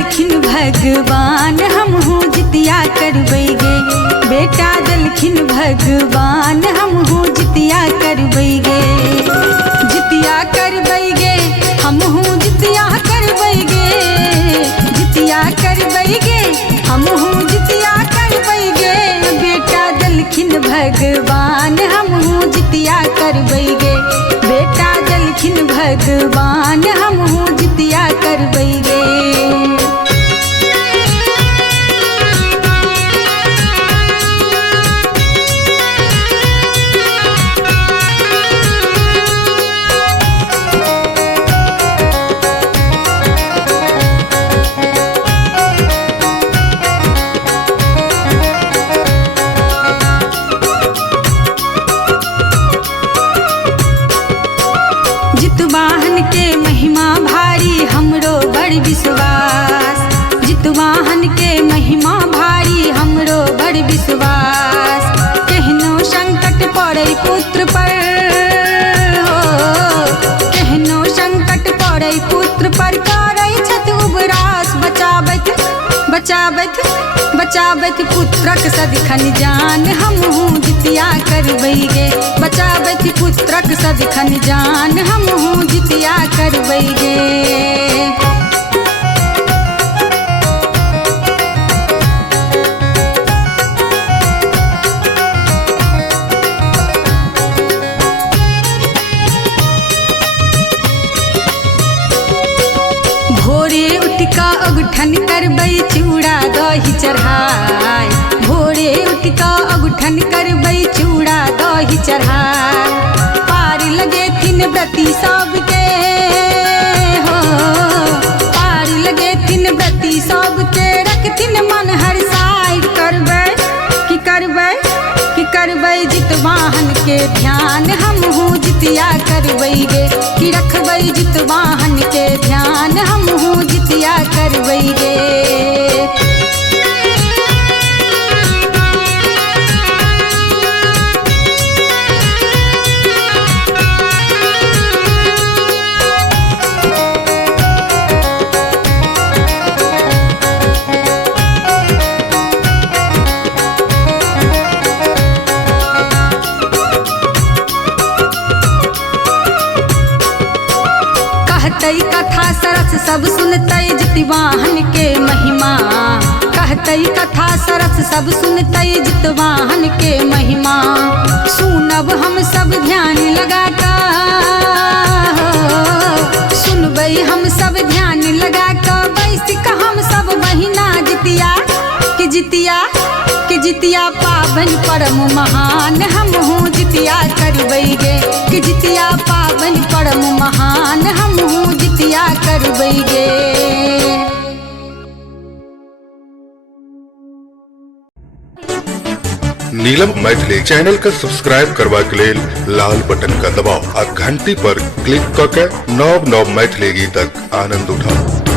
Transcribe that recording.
दलखिन भगवान हमहू जितिया करबै गे। बेटा दलखिन भगवान हमहू जितिया करबै गे। जितिया करबै गे हमहू जितिया करबै गे। जितिया करबै गे हमहू जितिया करबै गे। बेटा दलखिन भगवान हमहू जितिया करबै गे। बेटा दलखिन भगवान हमहू जितिया करबै गे। जितवाहन के महिमा भारी हमरो बड़ विश्वास। जितवाहन के महिमा भारी हमरो बड़ विश्वास। केहनो संकट पड़ै पुत्र पर हो। केहनो संकट पड़ै पुत्र पर करै छथि उबरास। बचाबैत बचाबैत बचाबैत पुत्रक सदिखन जान हमहू जितिया करबै गे। बचाबैत पुत्रक सदिखन जान हमहू जितिया करबै गे। भोरे उठ कऽ अगुठन करबै चूड़ा दही चढ़ाय। भोरे उठ कऽ अगुठन करबै चूड़ा दही चढ़ाय। पार लगेथिन व्रती सबके हो। पार लगेथिन व्रती सबके रखथिन मन हरसाय। करबै कि करबै कि करबै जितवाहन के ध्यान हमहू जितिया करबै गे। कि रखबै जितवाहन के ध्यान हमहू जितिया करबै गे। कहतै कथा सरस सब सुनतै जितवाहन के महिमा। कहतै कथा सरस सब सुनतै जितवाहन के महिमा। सुनब हम सब ध्यान लगा कऽ सुनबै हम सब ध्यान लगा कऽ। बैस कऽ हम सब बहिना जितिया कि जितिया कि जितिया पाबनि परम महान हमहू जितिया करबै गे। कि जितिया पाबनि परम महान हमहू जितिया करबै गे। नीलम मैथिली चैनल का सब्सक्राइब करबा के लेल लाल बटन का दबाव आ घंटी पर क्लिक करके नव नव मैथिली गीतक आनंद उठाओ।